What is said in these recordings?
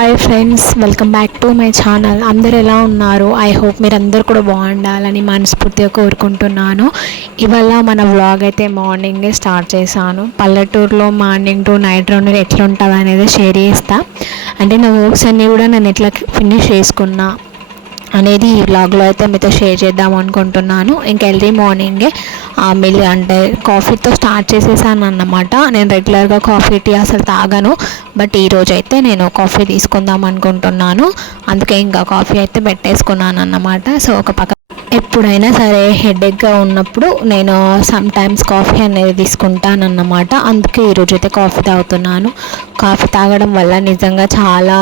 Hi friends welcome back to my channel అందరు ఎలా ఉన్నారు? ఐ హోప్ మీరు అందరు కూడా బాగుండాలని మనస్ఫూర్తిగా కోరుకుంటున్నాను. ఇవాళ మన వ్లాగ్ అయితే మార్నింగే స్టార్ట్ చేశాను. పల్లెటూరులో మార్నింగ్ టు నైట్ రౌండ్ ఎట్లా ఉంటుంది అనేది షేర్ చేస్తా. అంటే నా వర్క్స్ అన్నీ కూడా నేను ఎట్లా ఫినిష్ చేసుకున్నా. అనేది ఈ బ్లాగ్లో అయితే మీతో షేర్ చేద్దాం అనుకుంటున్నాను. ఇంక ఎర్లీ మార్నింగే మిల్ అంటే కాఫీతో స్టార్ట్ చేసేసాను అన్నమాట. నేను రెగ్యులర్గా కాఫీ టీ అసలు తాగను. బట్ ఈరోజు అయితే నేను కాఫీ తీసుకుందాం అనుకుంటున్నాను. అందుకే ఇంకా కాఫీ అయితే పెట్టేసుకున్నాను అన్నమాట. సో ఒక పక్క ఎప్పుడైనా సరే హెడేక్గా ఉన్నప్పుడు నేను సమ్ టైమ్స్ కాఫీ అనేది తీసుకుంటాను అన్నమాట. అందుకే ఈరోజు అయితే కాఫీ తాగుతున్నాను. కాఫీ తాగడం వల్ల నిజంగా చాలా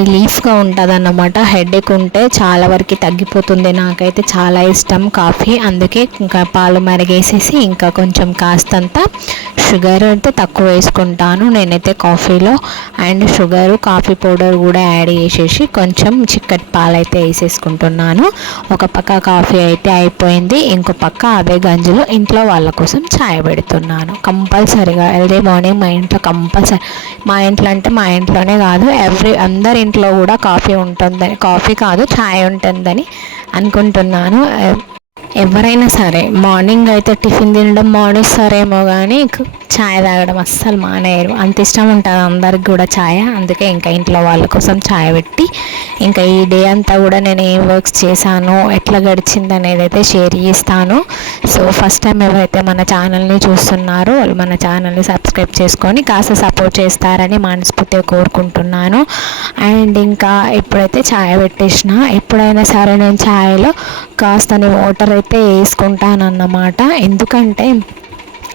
రిలీఫ్గా ఉంటుంది అన్నమాట హెడేక్ ఉంటే చాలా వరకు తగ్గిపోతుంది. నాకైతే చాలా ఇష్టం కాఫీ అందుకే ఇంకా పాలు మరిగేసేసి ఇంకా కొంచెం కాస్తంత షుగర్ అయితే తక్కువ వేసుకుంటాను నేనైతే కాఫీలో అండ్ షుగర్ కాఫీ పౌడర్ కూడా యాడ్ చేసేసి కొంచెం చిక్కటి పాలు అయితే వేసేసుకుంటున్నాను. ఒక పక్క కాఫీ అయితే అయిపోయింది. ఇంకో పక్క అవే గంజులు ఇంట్లో వాళ్ళ కోసం ఛాయ్ పెడుతున్నాను. కంపల్సరీగా ఎర్లీ మార్నింగ్ మా ఇంట్లో కంపల్సరీ మా ఇంట్లో అంటే మా ఇంట్లోనే కాదు ఎవ్రీ అందరు అందరి ఇంట్లో కూడా కాఫీ ఉంటుందని కాఫీ కాదు ఛాయ్ ఉంటుందని అనుకుంటున్నాను. ఎవరైనా సరే మార్నింగ్ అయితే టిఫిన్ తినడం మానేస్తారేమో కానీ ఛాయ్ తాగడం అస్సలు మానేయరు. అంత ఇష్టం ఉంటుంది అందరికి కూడా ఛాయ్ అందుకే ఇంకా ఇంట్లో వాళ్ళ కోసం ఛాయ్ పెట్టి ఇంకా ఈ డే అంతా కూడా నేను ఏం వర్క్స్ చేశాను ఎట్లా గడిచింది అనేది అయితే షేర్ చేస్తాను. సో ఫస్ట్ టైం ఎవరైతే మన ఛానల్ని చూస్తున్నారో వాళ్ళు మన ఛానల్ని సబ్స్క్రైబ్ చేసుకొని కాస్త సపోర్ట్ చేస్తారని మనస్ఫూర్తిగా కోరుకుంటున్నాను. అండ్ ఇంకా ఎప్పుడైతే ఛాయ్ పెట్టేసిన ఎప్పుడైనా సరే నేను ఛాయ్లో కాస్త వాటర్ అయితే వేసుకుంటానన్నమాట. ఎందుకంటే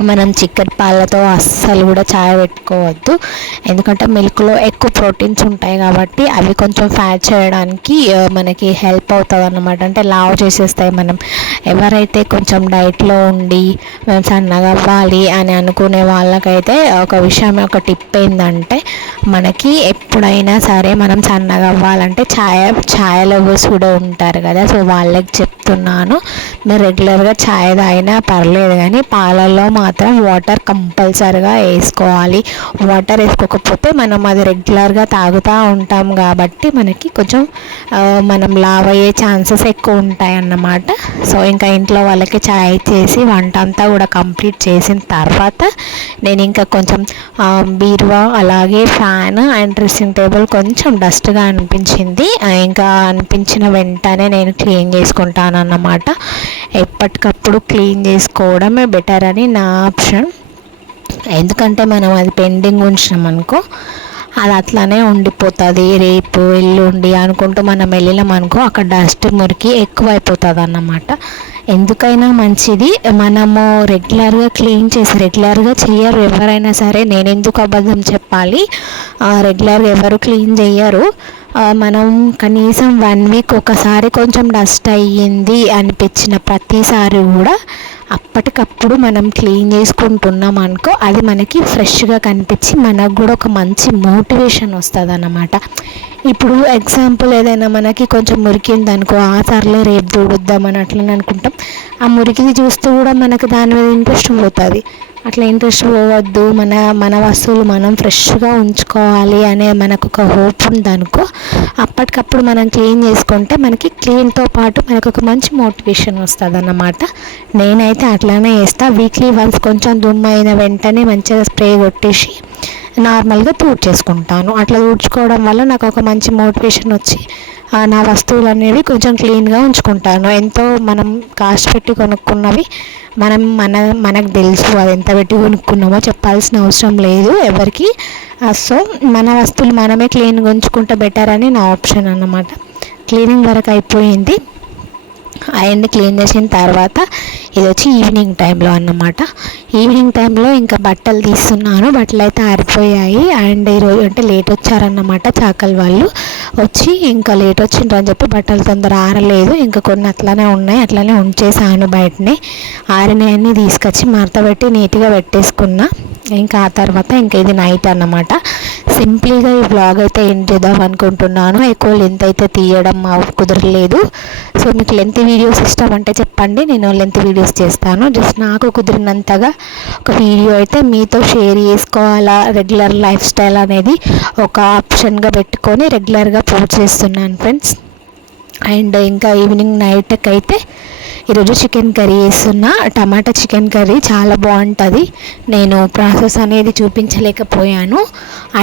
మనం చిక్కటి పాలతో అస్సలు కూడా చాయ్ పెట్టుకోవద్దు. ఎందుకంటే మిల్క్లో ఎక్కువ ప్రోటీన్స్ ఉంటాయి కాబట్టి అవి కొంచెం ఫ్యాట్ చేయడానికి మనకి హెల్ప్ అవుతుంది అన్నమాట అంటే లావ్ చేసేస్తాయి మనం. ఎవరైతే కొంచెం డైట్లో ఉండి మేము సన్నగా అవ్వాలి అని అనుకునే వాళ్ళకైతే ఒక విషయం ఒక టిప్ ఏంటంటే మనకి ఎప్పుడైనా సరే మనం సన్నగా అవ్వాలంటే ఛాయ ఛాయ్ లవర్స్ కూడా ఉంటారు కదా. సో వాళ్ళకి చెప్తున్నాను. మీరు రెగ్యులర్గా ఛాయ్ తాగినా పర్లేదు కానీ పాలల్లో మా మాత్రం వాటర్ కంపల్సరిగా వేసుకోవాలి. వాటర్ వేసుకోకపోతే మనం అది రెగ్యులర్గా తాగుతూ ఉంటాం కాబట్టి మనకి కొంచెం మనం లావ్ అయ్యే ఛాన్సెస్ ఎక్కువ ఉంటాయి అన్నమాట సో ఇంకా ఇంట్లో వాళ్ళకి ఛాయ్ చేసి వంట అంతా కూడా కంప్లీట్ చేసిన తర్వాత నేను ఇంకా కొంచెం బీరువా అలాగే ఫ్యాన్ అండ్ డ్రెస్సింగ్ టేబుల్ కొంచెం డస్ట్గా అనిపించింది. ఇంకా అనిపించిన వెంటనే నేను క్లీన్ చేసుకుంటాను అన్నమాట ఎప్పటికప్పుడు క్లీన్ చేసుకోవడమే బెటర్ అని నా ఆప్షన్. ఎందుకంటే మనం అది పెండింగ్ ఉంచినాం అనుకో అది అట్లానే ఉండిపోతుంది. రేపు ఎల్లుండి అనుకుంటూ మనం వెళ్ళినాం అనుకో అక్కడ డస్ట్ మురికి ఎక్కువైపోతుంది అన్నమాట ఎందుకైనా మంచిది. మనము రెగ్యులర్గా క్లీన్ చేసి రెగ్యులర్గా చేయరు ఎవరైనా సరే. నేను ఎందుకు అబద్ధం చెప్పాలి? రెగ్యులర్గా ఎవరు క్లీన్ చేయరు మనం కనీసం వన్ వీక్ ఒకసారి కొంచెం డస్ట్ అయ్యింది అనిపించిన ప్రతిసారి కూడా అప్పటికప్పుడు మనం క్లీన్ చేసుకుంటున్నాం అనుకో అది మనకి ఫ్రెష్గా కనిపించి మనకు కూడా ఒక మంచి మోటివేషన్ వస్తుంది అన్నమాట ఇప్పుడు ఎగ్జాంపుల్ ఏదైనా మనకి కొంచెం మురికింది అనుకో ఆ సర్లే రేపు చూడుద్దామని అట్లనే అనుకుంటాం. ఆ మురికిది చూస్తూ కూడా మనకు దాని మీద ఇంట్రెస్ట్ పోతుంది. అట్లా ఇంట్రెస్ట్ పోవద్దు. మన మన వస్తువులు మనం ఫ్రెష్గా ఉంచుకోవాలి అనే మనకు ఒక హోప్ ఉందనుకో అప్పటికప్పుడు మనం క్లీన్ చేసుకుంటే మనకి క్లీన్తో పాటు మనకు ఒక మంచి మోటివేషన్ వస్తుంది అన్నమాట నేనైతే అట్లానే వేస్తాను వీక్లీ వన్స్ కొంచెం దుమ్ము అయిన వెంటనే మంచిగా స్ప్రే కొట్టేసి నార్మల్గా తూడ్చేసుకుంటాను. అట్లా తూడ్చుకోవడం వల్ల నాకు ఒక మంచి మోటివేషన్ వచ్చి నా వస్తువులు అనేవి కొంచెం క్లీన్గా ఉంచుకుంటాను. ఎంతో మనం కాస్ట్ పెట్టి కొనుక్కున్నవి మనం మన మనకు తెలుసు అది ఎంత పెట్టి కొనుక్కున్నామో చెప్పాల్సిన అవసరం లేదు ఎవరికి. సో మన వస్తువులు మనమే క్లీన్గా ఉంచుకుంటే బెటర్ అని నా ఆప్షన్ అన్నమాట. క్లీనింగ్ వరకు అయిపోయింది. అవన్నీ క్లీన్ చేసిన తర్వాత ఇది వచ్చి ఈవినింగ్ టైంలో అన్నమాట. ఈవినింగ్ టైంలో ఇంకా బట్టలు తీస్తున్నాను. బట్టలు అయితే ఆరిపోయాయి. అండ్ ఈరోజు అంటే లేట్ వచ్చారన్నమాట చాకల్ వాళ్ళు. వచ్చి ఇంకా లేట్ వచ్చిండ్రు అని చెప్పి బట్టలు తొందర ఆరలేదు. ఇంకా కొన్ని అట్లానే ఉన్నాయి. అట్లానే ఉంచేసాను బయటనే. ఆరినవన్నీ తీసుకొచ్చి మరతబెట్టి నీట్గా పెట్టేసుకున్నా. ఇంకా ఆ తర్వాత ఇంకా ఇది నైట్ అన్నమాట. సింపుల్గా ఈ బ్లాగ్ అయితే ఏం చేద్దాం అనుకుంటున్నాను. ఎక్కువ లెంత్ అయితే తీయడం కుదరలేదు. సో మీకు లెంత్ వీడియోస్ ఇష్టం అంటే చెప్పండి. నేను లెంత్ వీడియోస్ చేస్తాను. జస్ట్ నాకు కుదిరినంతగా ఒక వీడియో అయితే మీతో షేర్ చేసుకోవాలా? రెగ్యులర్ లైఫ్ స్టైల్ అనేది ఒక ఆప్షన్గా పెట్టుకొని రెగ్యులర్గా పోస్ట్ చేస్తున్నాను ఫ్రెండ్స్ అండ్ ఇంకా ఈవినింగ్ నైట్కి అయితే ఈరోజు చికెన్ కర్రీ వేస్తున్నా టమాటా చికెన్ కర్రీ చాలా బాగుంటుంది. నేను ప్రాసెస్ అనేది చూపించలేకపోయాను.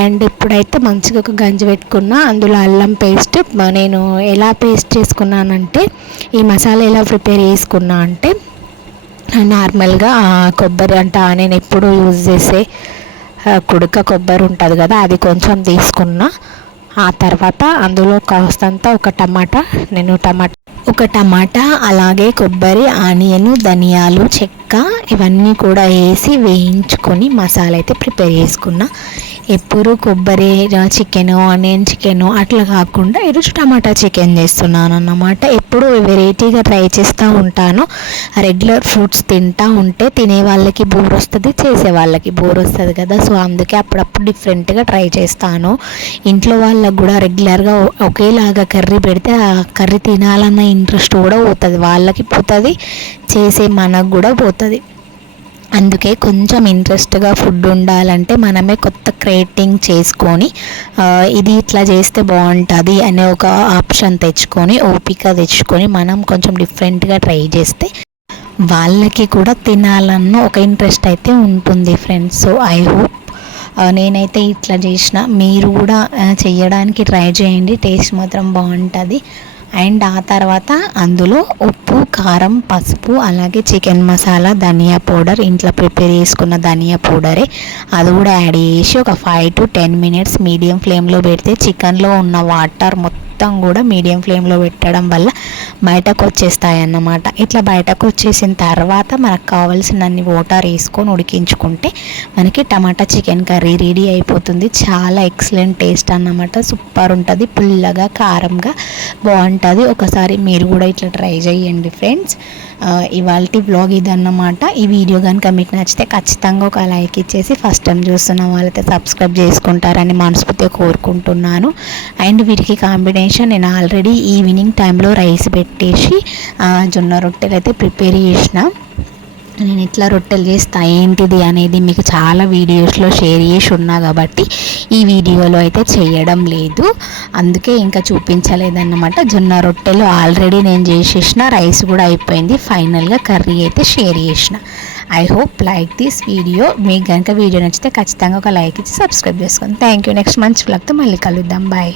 అండ్ ఇప్పుడైతే మంచిగా ఒక గంజి పెట్టుకున్నా. అందులో అల్లం పేస్ట్ నేను ఎలా పేస్ట్ చేసుకున్నానంటే ఈ మసాలా ఎలా ప్రిపేర్ చేసుకున్నా అంటే నార్మల్గా కొబ్బరి అంట నేను ఎప్పుడు యూజ్ చేసే కుడక కొబ్బరి ఉంటుంది కదా అది కొంచెం తీసుకున్నా. ఆ తర్వాత అందులో కాస్తంత ఒక టమాటా నేను టమాటా ఒక టమాటా అలాగే కొబ్బరి ఆనియన్ ధనియాలు చెక్క ఇవన్నీ కూడా వేసి వేయించుకొని మసాలా అయితే ప్రిపేర్ చేసుకున్నా. ఎప్పుడు కొబ్బరి చికెన్ ఆనియన్ చికెన్ అట్లా కాకుండా ఈరోజు టమాటా చికెన్ చేస్తున్నాను అన్నమాట ఎప్పుడు వెరైటీగా ట్రై చేస్తూ ఉంటాను. రెగ్యులర్ ఫ్రూట్స్ తింటా ఉంటే తినే వాళ్ళకి బోర్ వస్తుంది చేసే వాళ్ళకి బోర్ వస్తుంది కదా. సో అందుకే అప్పుడప్పుడు డిఫరెంట్గా ట్రై చేస్తాను. ఇంట్లో వాళ్ళకు కూడా రెగ్యులర్గా ఒకేలాగా కర్రీ పెడితే ఆ కర్రీ తినాలన్న ఇంట్రెస్ట్ కూడా పోతుంది. వాళ్ళకి పోతుంది చేసే మనకు కూడా పోతుంది. అందుకే కొంచెం ఇంట్రెస్ట్గా ఫుడ్ ఉండాలంటే మనమే కొత్త క్రియేటింగ్ చేసుకొని ఇది ఇట్లా చేస్తే బాగుంటుంది అనే ఒక ఆప్షన్ తెచ్చుకొని ఓపిక తెచ్చుకొని మనం కొంచెం డిఫరెంట్గా ట్రై చేస్తే వాళ్ళకి కూడా తినాలన్న ఒక ఇంట్రెస్ట్ అయితే ఉంటుంది ఫ్రెండ్స్. సో ఐ హోప్ నేనైతే ఇట్లా చేసిన. మీరు కూడా చేయడానికి ట్రై చేయండి. టేస్ట్ మాత్రం బాగుంటుంది. అండ్ ఆ తర్వాత అందులో ఉప్పు కారం పసుపు అలాగే చికెన్ మసాలా ధనియా పౌడర్ ఇంట్లో ప్రిపేర్ చేసుకున్న ధనియా పౌడరే. అది కూడా యాడ్ చేసి ఒక five to ten minutes medium ఫ్లేమ్లో పెడితే చికెన్లో ఉన్న వాటర్ మొత్తం మొత్తం కూడా మీడియం ఫ్లేమ్లో పెట్టడం వల్ల బయటకు వచ్చేస్తాయి అన్నమాట ఇట్లా బయటకు వచ్చేసిన తర్వాత మనకు కావాల్సినన్ని వాటర్ వేసుకొని ఉడికించుకుంటే మనకి టమాటా చికెన్ కర్రీ రెడీ అయిపోతుంది. చాలా ఎక్సలెంట్ టేస్ట్ అన్నమాట. సూపర్ ఉంటుంది పుల్లగా కారంగా బాగుంటుంది. ఒకసారి మీరు కూడా ఇట్లా ట్రై చేయండి ఫ్రెండ్స్. ఇవాళ బ్లాగ్ ఇదన్నమాట. ఈ వీడియో కనుక మీకు నచ్చితే ఖచ్చితంగా ఒక లైక్ ఇచ్చేసి ఫస్ట్ టైం చూస్తున్న వాళ్ళైతే సబ్స్క్రైబ్ చేసుకుంటారని మనస్ఫూర్తిగా కోరుకుంటున్నాను. అండ్ వీటికి కాంబినేషన్ నేను ఆల్రెడీ ఈవినింగ్ టైంలో రైస్ పెట్టేసి జొన్న రొట్టెలు అయితే ప్రిపేర్ చేసిన. నేను ఇట్లా రొట్టెలు చేస్తా ఏంటిది అనేది మీకు చాలా వీడియోస్లో షేర్ చేసి ఉన్నా కాబట్టి ఈ వీడియోలో అయితే చేయడం లేదు. అందుకే ఇంకా చూపించలేదన్నమాట. జొన్న రొట్టెలు ఆల్రెడీ నేను చేసేసిన రైస్ కూడా అయిపోయింది. ఫైనల్గా కర్రీ అయితే షేర్ చేసిన. I hope like this video. మీకు కనుక వీడియో నచ్చితే ఖచ్చితంగా ఒక లైక్ ఇచ్చి సబ్స్క్రైబ్ చేసుకోండి థ్యాంక్ యూ. నెక్స్ట్ మంచి వ్లాగ్తో మళ్ళీ కలుద్దాం. బాయ్.